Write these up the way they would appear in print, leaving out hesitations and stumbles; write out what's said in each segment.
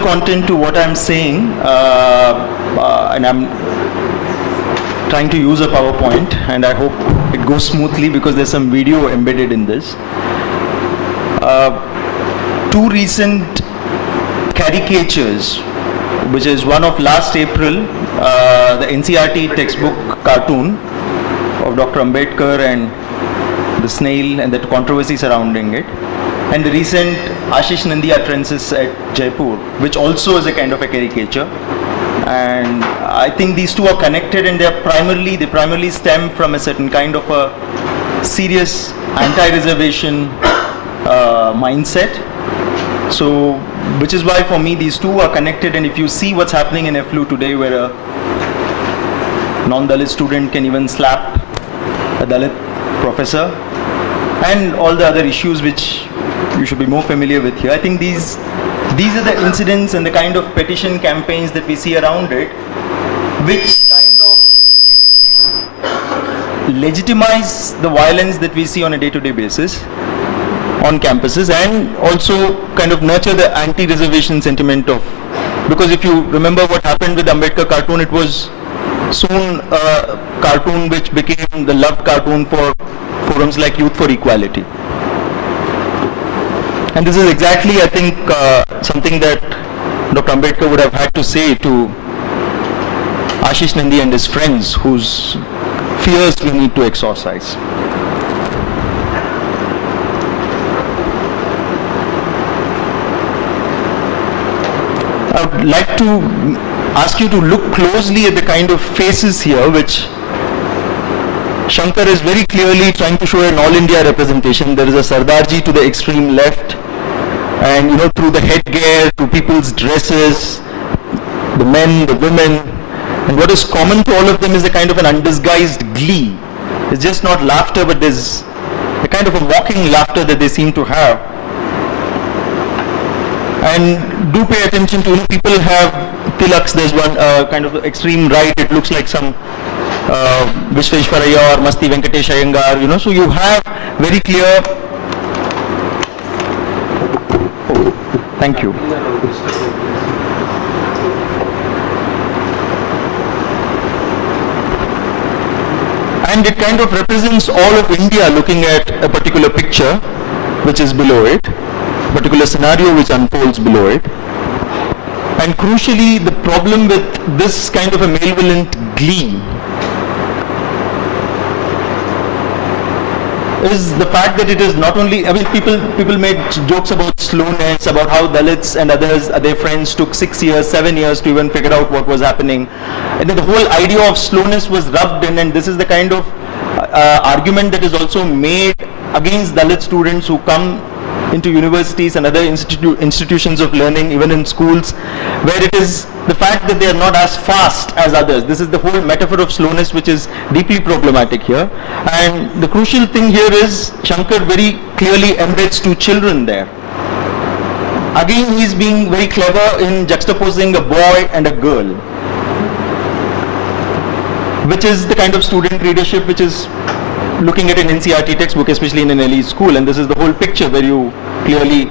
content to what I'm saying, and I'm trying to use a PowerPoint, and I hope it goes smoothly because there's some video embedded in this. Two recent caricatures, which is one of last April, the NCERT textbook cartoon of Dr. Ambedkar and the snail and the controversy surrounding it, and the recent Ashish Nandy utterances at Jaipur, which also is a kind of a caricature. And I think these two are connected, and they primarily stem from a certain kind of a serious anti-reservation mindset. So, which is why for me these two are connected. And if you see what's happening in EFLU today, where a non-Dalit student can even slap a Dalit professor, and all the other issues which you should be more familiar with here, I think these are the incidents and the kind of petition campaigns that we see around it, which kind of legitimize the violence that we see on a day-to-day basis on campuses, and also kind of nurture the anti-reservation sentiment of, because if you remember what happened with the Ambedkar cartoon, it was soon a cartoon which became the loved cartoon for forums like Youth for Equality. And this is exactly, I think, something that Dr. Ambedkar would have had to say to Ashish Nandy and his friends, whose fears we need to exorcise. I would like to ask you to look closely at the kind of faces here, which Shankar is very clearly trying to show an all India representation. There is a Sardarji to the extreme left, and through the headgear, to people's dresses, the men, the women, and what is common to all of them is a kind of an undisguised glee. It's just not laughter, but there's a kind of a mocking laughter that they seem to have. And do pay attention to, people have tilaks. There's one kind of extreme right, it looks like some Vishveshwaraya or Masti Venkatesh Iyengar, so you have very clear. Oh, thank you. And it kind of represents all of India looking at a particular picture which is below it, particular scenario which unfolds below it. And crucially, the problem with this kind of a malevolent glee is the fact that it is not only, people made jokes about slowness, about how Dalits and others, their friends, took 6 years, 7 years to even figure out what was happening. And then the whole idea of slowness was rubbed in, and this is the kind of argument that is also made against Dalit students who come into universities and other institutions of learning, even in schools, where it is the fact that they are not as fast as others. This is the whole metaphor of slowness, which is deeply problematic here. And the crucial thing here is Shankar very clearly embeds two children there. Again, he is being very clever in juxtaposing a boy and a girl, which is the kind of student readership which is looking at an NCERT textbook, especially in an LE school, and this is the whole picture where you clearly,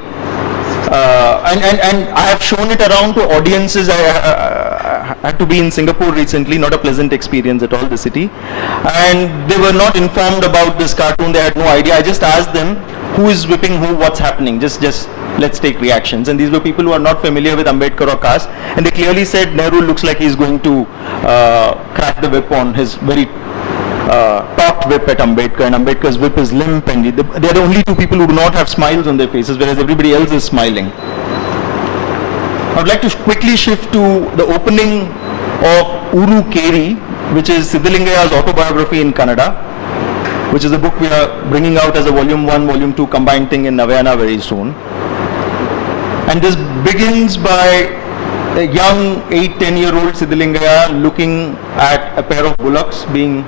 and I have shown it around to audiences. I had to be in Singapore recently, not a pleasant experience at all, the city, and they were not informed about this cartoon. They had no idea. I just asked them, who is whipping who, what's happening, just let's take reactions. And these were people who are not familiar with Ambedkar or Caste, and they clearly said Nehru looks like he's going to crack the whip on his very taut whip at Ambedkar, and Ambedkar's whip is limp, and they are the only two people who do not have smiles on their faces, whereas everybody else is smiling. I would like to quickly shift to the opening of Uru Keri, which is Siddhalingaya's autobiography in Kannada, which is a book we are bringing out as a volume 1, volume 2 combined thing in Navayana very soon. And this begins by a young 8-10-year-old Siddhalingaya looking at a pair of bullocks being,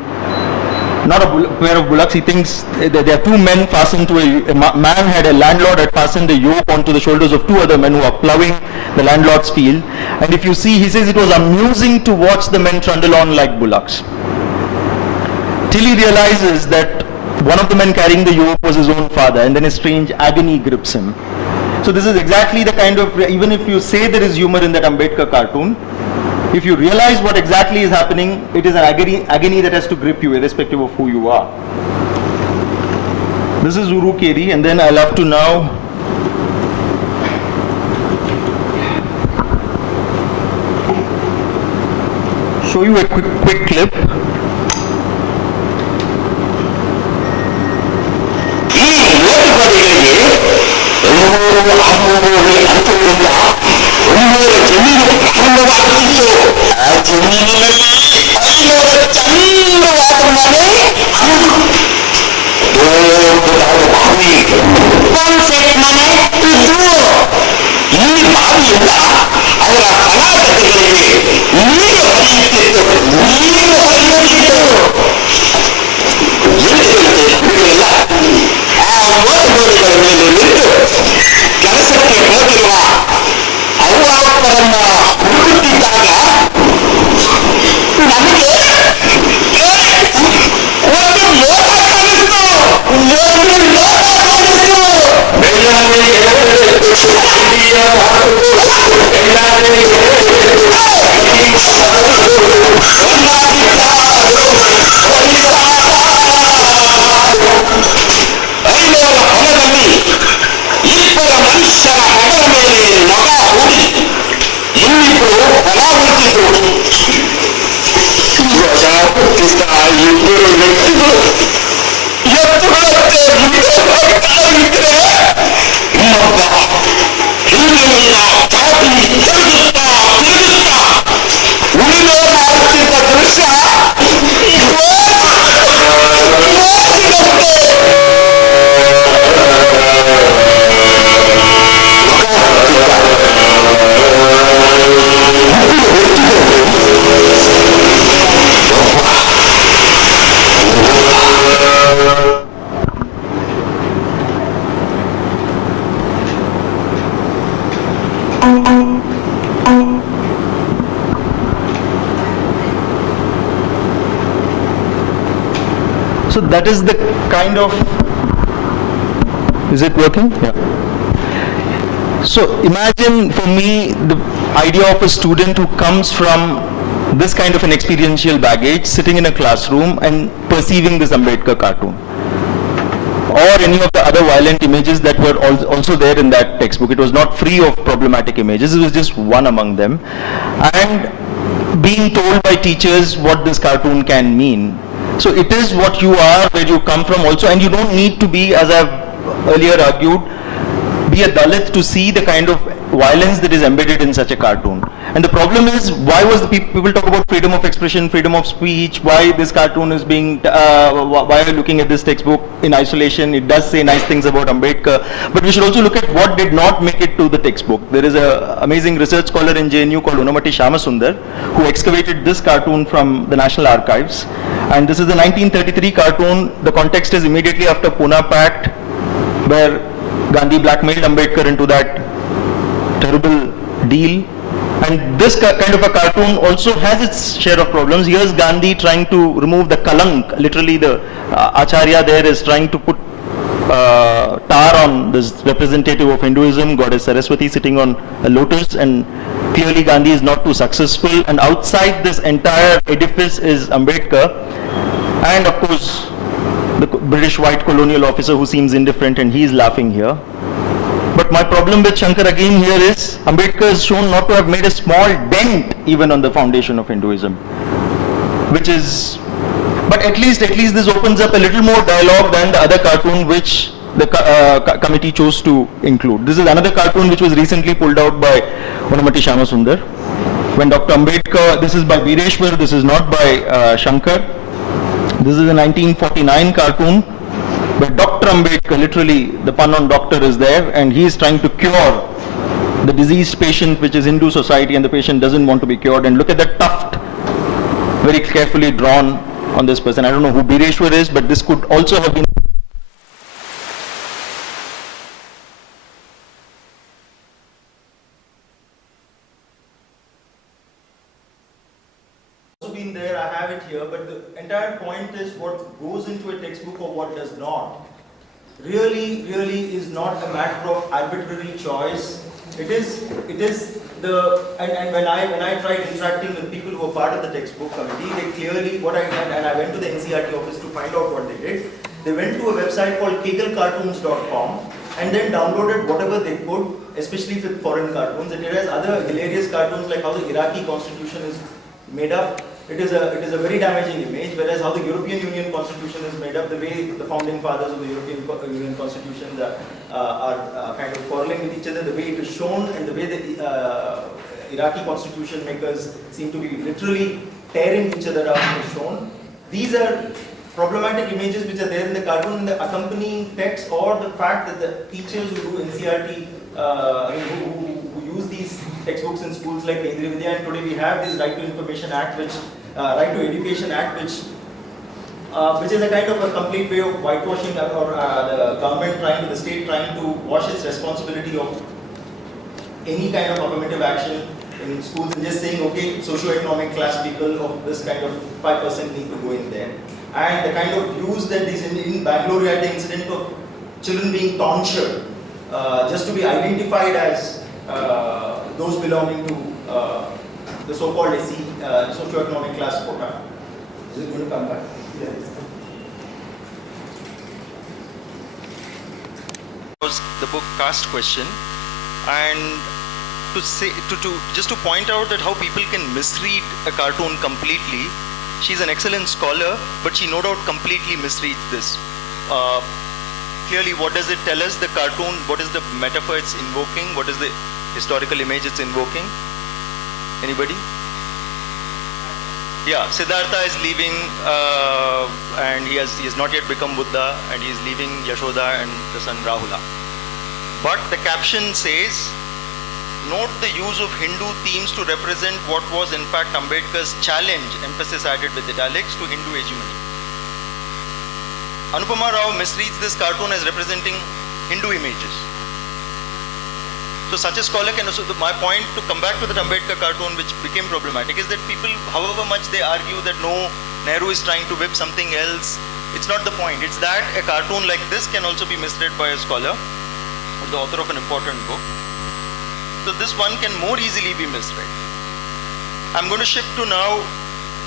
not a pair of bullocks, he thinks that there are two men fastened to a landlord had fastened a yoke onto the shoulders of two other men who are ploughing the landlord's field. And if you see, he says it was amusing to watch the men trundle on like bullocks, till he realizes that one of the men carrying the yoke was his own father, and then a strange agony grips him. So this is exactly the kind of, even if you say there is humor in that Ambedkar cartoon, if you realize what exactly is happening, it is an agony that has to grip you irrespective of who you are. This is Uru Keri, and then I'll have to now show you a quick clip. So that is the kind of, is it working? Yeah. So imagine for me the idea of a student who comes from this kind of an experiential baggage, sitting in a classroom and perceiving this Ambedkar cartoon, or any of the other violent images that were also there in that textbook. It was not free of problematic images, it was just one among them. And being told by teachers what this cartoon can mean. So it is what you are, where you come from also, and you don't need to be, as I've earlier argued, be a Dalit to see the kind of violence that is embedded in such a cartoon. And the problem is, why was the people talk about freedom of expression, freedom of speech, why this cartoon is being, why are you looking at this textbook in isolation? It does say nice things about Ambedkar, but we should also look at what did not make it to the textbook. There is an amazing research scholar in JNU called Unamati Shamasundar, who excavated this cartoon from the National Archives. And this is a 1933 cartoon. The context is immediately after Pune Pact, where Gandhi blackmailed Ambedkar into that terrible deal. And this kind of a cartoon also has its share of problems. Here's Gandhi trying to remove the kalank. Literally the Acharya there is trying to put tar on this representative of Hinduism, goddess Saraswati, sitting on a lotus, and clearly Gandhi is not too successful. And outside this entire edifice is Ambedkar, and of course the British white colonial officer who seems indifferent, and he is laughing here. But my problem with Shankar again here is Ambedkar is shown not to have made a small dent even on the foundation of Hinduism, which is, but at least this opens up a little more dialogue than the other cartoon which the committee chose to include. This is another cartoon which was recently pulled out by Unamati Shamasundar. When Dr. Ambedkar, this is by Bireshwar, this is not by Shankar. This is a 1949 cartoon. But Dr. Ambedkar, literally the pun on doctor is there, and he is trying to cure the diseased patient, which is Hindu society, and the patient doesn't want to be cured. And look at that tuft, very carefully drawn on this person. I don't know who Bireshwar is, but this could also have been there. I have it here, but the entire point is what goes into a textbook or what does not. really is not a matter of arbitrary choice. It is the, and when I tried interacting with people who were part of the textbook committee, they clearly, and I went to the NCERT office to find out what they did. They went to a website called kegelcartoons.com and then downloaded whatever they could, especially with foreign cartoons. And it has other hilarious cartoons like how the Iraqi constitution is made up. It is a very damaging image, whereas how the European Union Constitution is made up, the way the founding fathers of the European Union Constitution are kind of quarreling with each other, the way it is shown, and the way the Iraqi constitution makers seem to be literally tearing each other up is shown. These are problematic images which are there in the cartoon, in the accompanying text, or the fact that the teachers who do NCERT, who use these textbooks in schools like Kendriya Vidya, and today we have this Right to Information Act, Right to Education Act, which is a kind of a complete way of whitewashing, or the government the state trying to wash its responsibility of any kind of affirmative action in schools and just saying, okay, socio-economic class people of this kind of 5% need to go in there. And the kind of views that these in Bangalore, we had the incident of children being tonsured just to be identified as those belonging to the so-called SE, socio-economic class quota. Is it going to come back? Yes. Was the book Caste Question, and just to point out that how people can misread a cartoon completely. She's an excellent scholar, but she no doubt completely misreads this. Clearly, what does it tell us, the cartoon? What is the metaphor it's invoking? What is the historical image it's invoking? Anybody? Yeah, Siddhartha is leaving, and he has not yet become Buddha, and he is leaving Yashoda and the son Rahula. But the caption says, note the use of Hindu themes to represent what was in fact Ambedkar's challenge, emphasis added with italics, to Hindu hegemony. Anoop Kumar misreads this cartoon as representing Hindu images. So such a scholar can also, my point to come back to the Ambedkar cartoon, which became problematic, is that people, however much they argue that no, Nehru is trying to whip something else, it's not the point. It's that a cartoon like this can also be misread by a scholar, or the author of an important book. So this one can more easily be misread. I'm going to shift to now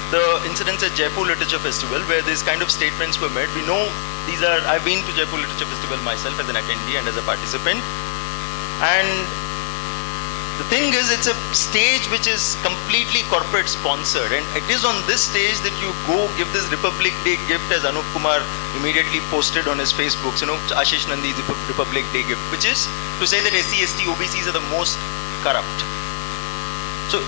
the incidents at Jaipur Literature Festival, where these kind of statements were made. We know these are, I've been to Jaipur Literature Festival myself as an attendee and as a participant. And the thing is, it's a stage which is completely corporate sponsored, and it is on this stage that you go give this Republic Day gift, as Anoop Kumar immediately posted on his Facebook, Ashish Nandi's Republic Day gift, which is to say that SC, ST, OBCs are the most corrupt. So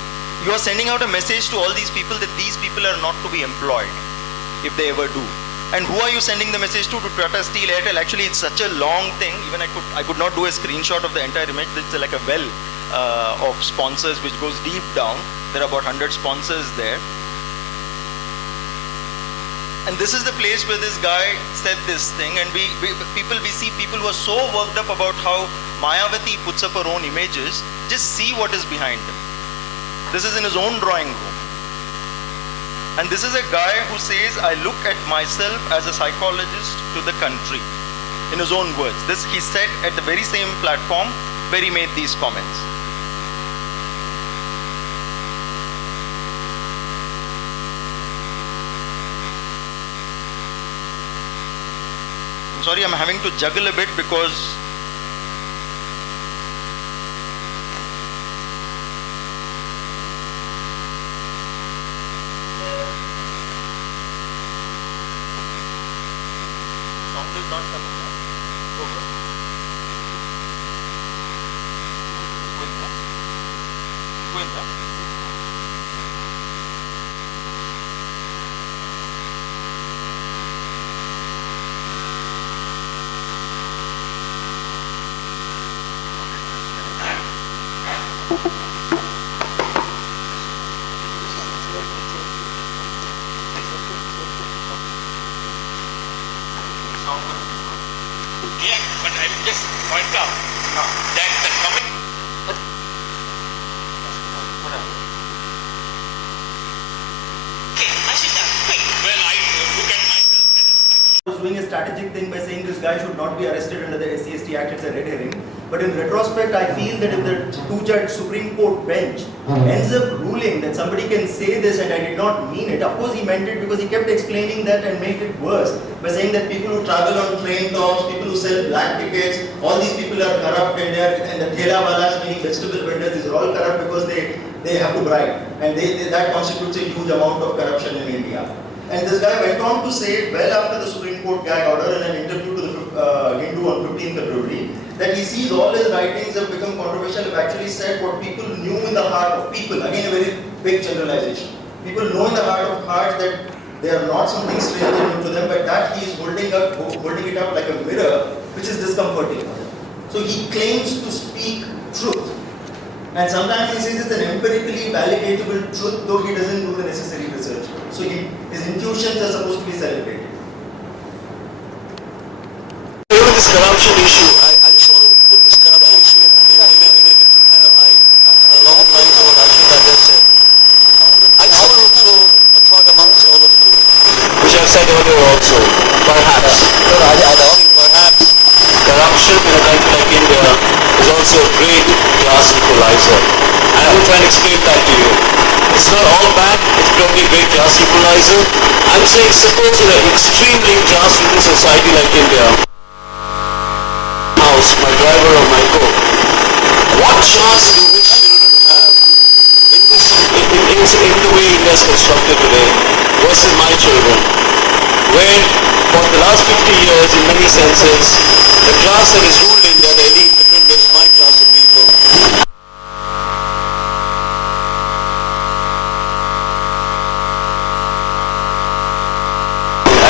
you are sending out a message to all these people that these people are not to be employed, if they ever do. And who are you sending the message to? To Tata Steel, Airtel? Actually, it's such a long thing. Even I could not do a screenshot of the entire image. It's like a well of sponsors which goes deep down. There are about 100 sponsors there. And this is the place where this guy said this thing, and we see people who are so worked up about how Mayavati puts up her own images. Just see what is behind him. This is in his own drawing room. And this is a guy who says, I look at myself as a psychologist to the country. In his own words. This he said at the very same platform where he made these comments. I'm sorry, I'm having to juggle a bit because sound is not coming out. Okay. Yeah, but I will just point out that the comment. Okay, Ashita, quick. Well, I look at myself as a psychologist. I was doing a strategic thing by saying this guy should not be arrested under the SC/ST Act. It's a red herring. But in retrospect, I feel that if the two-judge Supreme Court bench ends up ruling that somebody can say this and I did not mean it, of course he meant it because he kept explaining that and made it worse by saying that people who travel on train tops, people who sell black tickets, all these people are corrupt and the thela walas, meaning vegetable vendors, these are all corrupt because they have to bribe and that constitutes a huge amount of corruption in India. And this guy went on to say well after the Supreme Court gag order in an interview to the Hindu on 15th February that he sees all his writings have become controversial, have actually said what people knew in the heart of people, again a very big generalization. People know in the heart of hearts that they are not something strange to them, but that he is holding it up like a mirror, which is discomforting. So he claims to speak truth. And sometimes he says it's an empirically validatable truth, though he doesn't do the necessary research. So his intuitions are supposed to be celebrated. This corruption issue, I just want to put this corruption issue in a different kind of light, along the lines of what Ashita just said. I just want to throw a thought amongst all of you, which I've said earlier also. Perhaps corruption in a country like India is also a great class equalizer. And I will try and explain that to you. It's not all bad, it's probably a great class equalizer. I'm saying suppose in an extremely class-ridden society like India, my driver or my cook, what chance do his children have in the way India is constructed today versus my children, where for the last 50 years in many senses the class that has ruled India, the elite, the privileged, my class of people,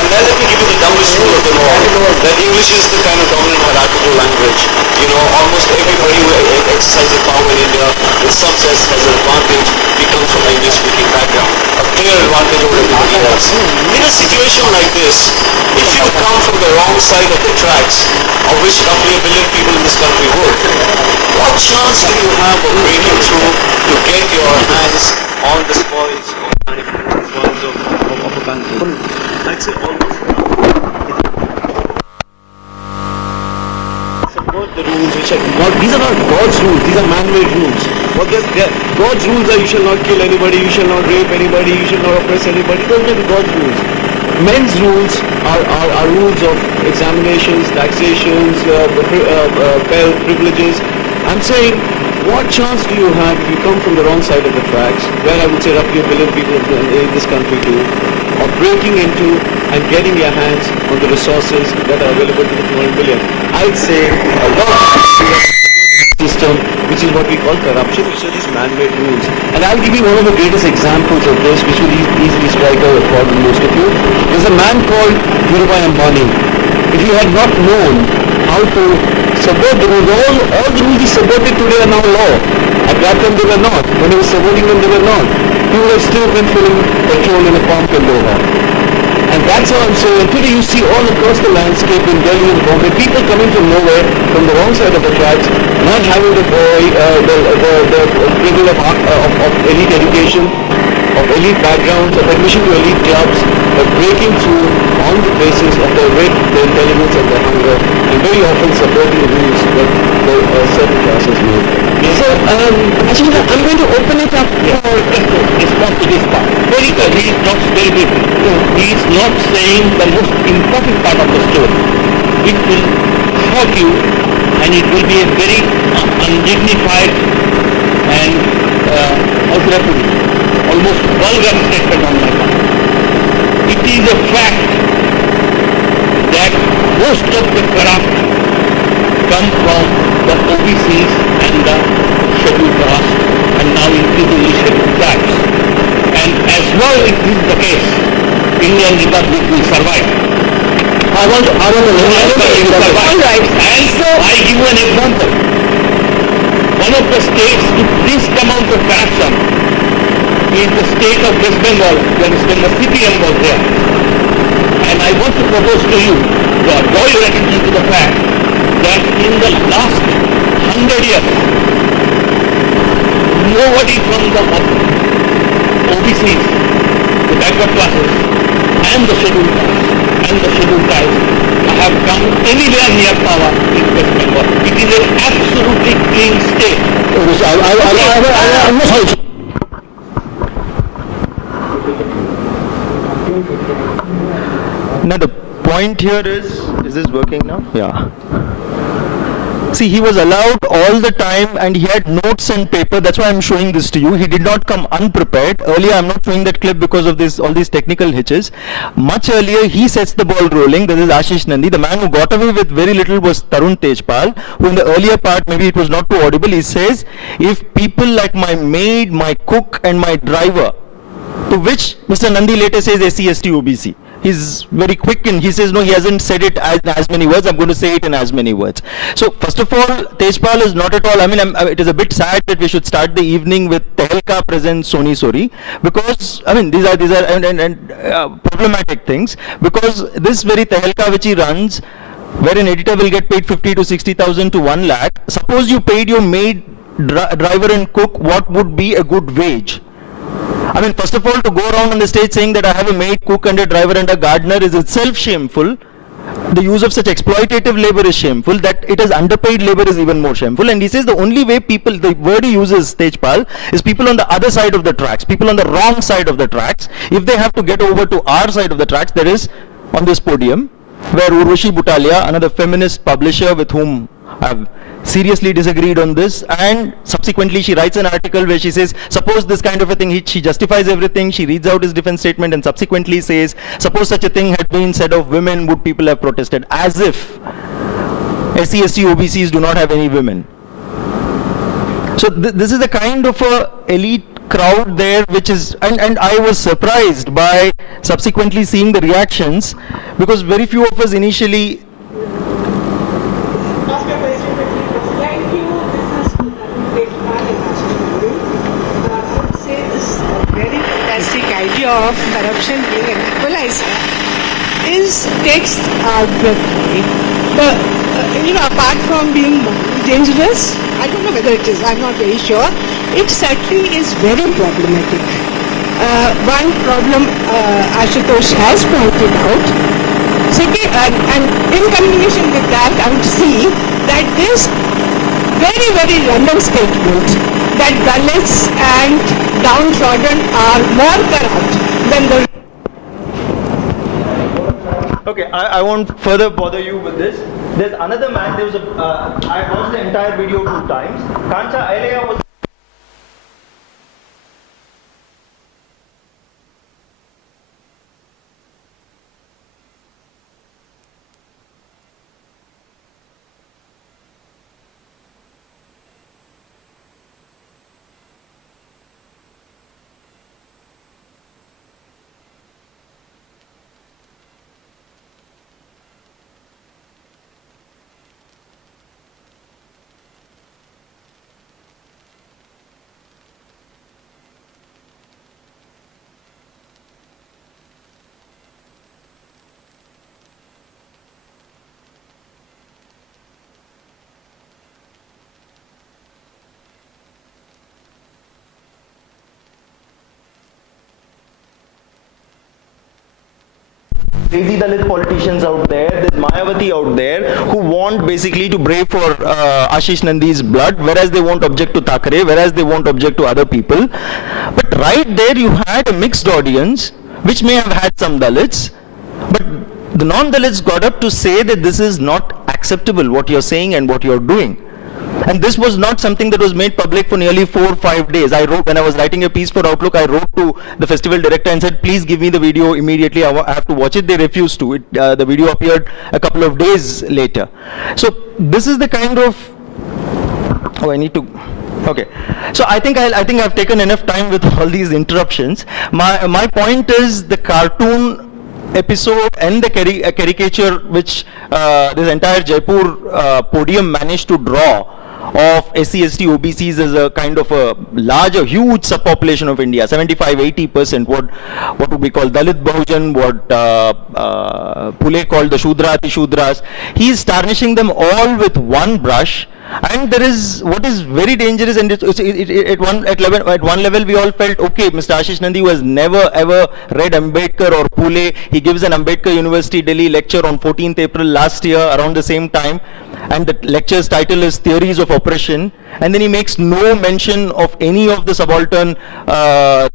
let me give you the dumbest rule of them all, that English is the kind of dominant hierarchical language. You know, almost everybody who exercises power in India, in some sense, has an advantage. He comes from an English-speaking background, a clear advantage over everybody else. In a situation like this, if you come from the wrong side of the tracks, of which roughly 1 billion people in this country would, what chance do you have of breaking through to get your hands on the spoils of a country? I'd say almost support the rules which are not, these are not God's rules, these are man-made rules. God's rules are you shall not kill anybody, you shall not rape anybody, you shall not oppress anybody. Those are God's rules. Men's rules are rules of examinations, taxations, wealth, privileges. I'm saying, what chance do you have if you come from the wrong side of the tracks, where I would say roughly 1 billion people in this country do, of breaking into and getting your hands on the resources that are available to the 200 billion? I'd say a lot of system, which is what we call corruption, which are these man-made rules. And I'll give you one of the greatest examples of this, which will easily strike a chord with most of you. There's a man called Niumai. If you had not known how to subvert the rules, all the rules he subverted today are now law. At that time they were not. When he was subverting them, they were not. He would have still been filling petrol in a pump in Doha. And that's how I'm saying, today you see all across the landscape in Delhi and Bombay, people coming from nowhere, from the wrong side of the tracks, not having the privilege of elite education, of elite backgrounds, of admission to elite clubs, but breaking through on the basis of their wit, their intelligence and their hunger, and very often supporting the rules that certain classes made. So, Ashita, I'm going to open it up for response to this part. Very good. He talks very briefly. He is not saying the most important part of the story. It will shock you and it will be a very undignified and how should I put it, almost vulgar statement on my part. It is a fact that most of the corrupt come from the OBCs and the scheduled caste and now increasingly scheduled tribes. And as long as this is the case, Indian Republic will survive. I want to survive. Right. And so I give you an example. One of the states with least amount of corruption is the state of West Bengal, when the CPM was there. And I want to propose to you to draw your attention to the fact that in the last 100 years, nobody from the OBCs, the backward classes, and the scheduled castes, and the scheduled tribes have come anywhere near power in West Bengal. It is an absolutely clean state. I must also. Now the point here is this working now? Yeah. See, he was allowed all the time and he had notes and paper. That's why I'm showing this to you. He did not come unprepared. Earlier, I'm not showing that clip because of all these technical hitches. Much earlier, he sets the ball rolling. This is Ashish Nandi. The man who got away with very little was Tarun Tejpal, who in the earlier part, maybe it was not too audible, he says, if people like my maid, my cook and my driver, to which Mr. Nandi later says SC, ST, OBC. He's very quick and he says, no, he hasn't said it as many words, I'm going to say it in as many words. So first of all, Tejpal is not at all, it is a bit sad that we should start the evening with Tehelka presents Soni Sori, because, these are problematic things, because this very Tehelka which he runs, where an editor will get paid 50 to 60,000 to 1 lakh, suppose you paid your maid, driver and cook, what would be a good wage? First of all, to go around on the stage saying that I have a maid, cook and a driver and a gardener is itself shameful. The use of such exploitative labor is shameful. That it is underpaid labor is even more shameful. And he says the only way people, the word he uses, Tejpal, is people on the other side of the tracks, people on the wrong side of the tracks. If they have to get over to our side of the tracks, there is on this podium, where Urvashi Butalia, another feminist publisher with whom I have seriously disagreed on this, and subsequently she writes an article where she says, suppose this kind of a thing, she justifies everything, she reads out his defense statement and subsequently says, suppose such a thing had been said of women, would people have protested? As if SC, ST, OBCs do not have any women. So this is the kind of a elite crowd there which is, and I was surprised by subsequently seeing the reactions, because very few of us initially. Idea of corruption being an equalizer takes apart from being dangerous, I don't know whether it is, I'm not very sure, it certainly is very problematic. One problem Ashutosh has pointed out. Second, and in combination with that, I would see that this very, very London statement that Dalits and downtrodden are more corrupt than the... Okay, I won't further bother you with this. There's another man, I watched the entire video 2 times. Kancha Ajailiu was... crazy Dalit politicians out there, there's Mayawati out there who want basically to brave for Ashish Nandi's blood, whereas they won't object to Thackeray, whereas they won't object to other people. But right there you had a mixed audience which may have had some Dalits, but the non-Dalits got up to say that this is not acceptable what you're saying and what you're doing. And this was not something that was made public for nearly 4 or 5 days. I wrote, when I was writing a piece for Outlook, I wrote to the festival director and said, please give me the video immediately, I have to watch it. They refused to. The video appeared a couple of days later. So this is the kind of, okay. So I think I've taken enough time with all these interruptions. My point is the cartoon episode and the caricature which this entire Jaipur podium managed to draw of SC, ST, OBCs as a kind of a huge subpopulation of India, 75-80%, what would be called Dalit Bahujan, what Phule called the Shudra, Ati Shudras. He is tarnishing them all with one brush And there is, what is very dangerous, and at one level we all felt, okay, Mr. Ashish Nandi was never ever read Ambedkar or Pule. He gives an Ambedkar University Delhi lecture on 14th April last year around the same time, and the lecture's title is Theories of Oppression, and then he makes no mention of any of the subaltern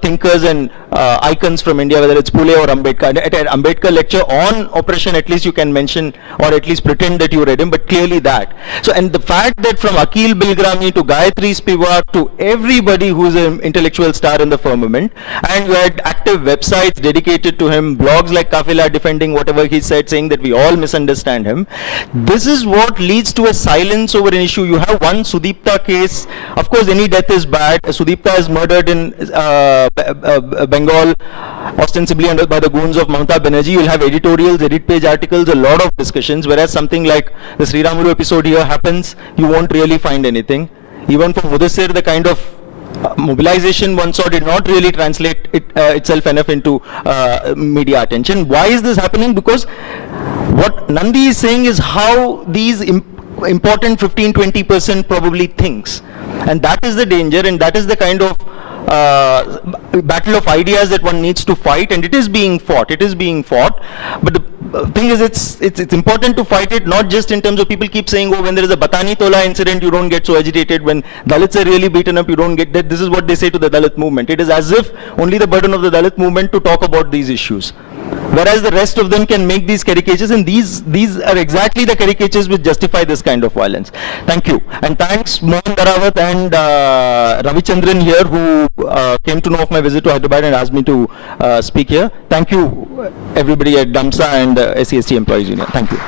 thinkers and icons from India, whether it's Pule or Ambedkar. At an Ambedkar lecture on oppression, at least you can mention or at least pretend that you read him, but clearly that. So, and the fact that from Akil Bilgrami to Gayatri Spivak to everybody who's an intellectual star in the firmament, and you had active websites dedicated to him, blogs like Kafila defending whatever he said, saying that we all misunderstand him. This is what leads to a silence over an issue. You have one Sudipta case. Of course, any death is bad. Sudipta is murdered in Bengal, ostensibly by the goons of Mamata Banerjee. You'll have editorials, edit page articles, a lot of discussions, whereas something like the Sri Ramulu episode here happens, you won't really find anything. Even for Mudassir, the kind of mobilization one saw did not really translate itself enough into media attention. Why is this happening? Because what Nandi is saying is how these important 15-20% probably thinks, and that is the danger, and that is the kind of battle of ideas that one needs to fight, and it is being fought. It is being fought, but the thing is, it's important to fight it not just in terms of people keep saying, oh, when there is a Batani Tola incident, you don't get so agitated. When Dalits are really beaten up, you don't get that. This is what they say to the Dalit movement. It is as if only the burden of the Dalit movement to talk about these issues, whereas the rest of them can make these caricatures, and these are exactly the caricatures which justify this kind of violence. Thank you, and thanks Mohan Dharawat and Ravichandran here, who came to know of my visit to Hyderabad and asked me to speak here. Thank you everybody at DABMSA and SCST Employees Union. Thank you.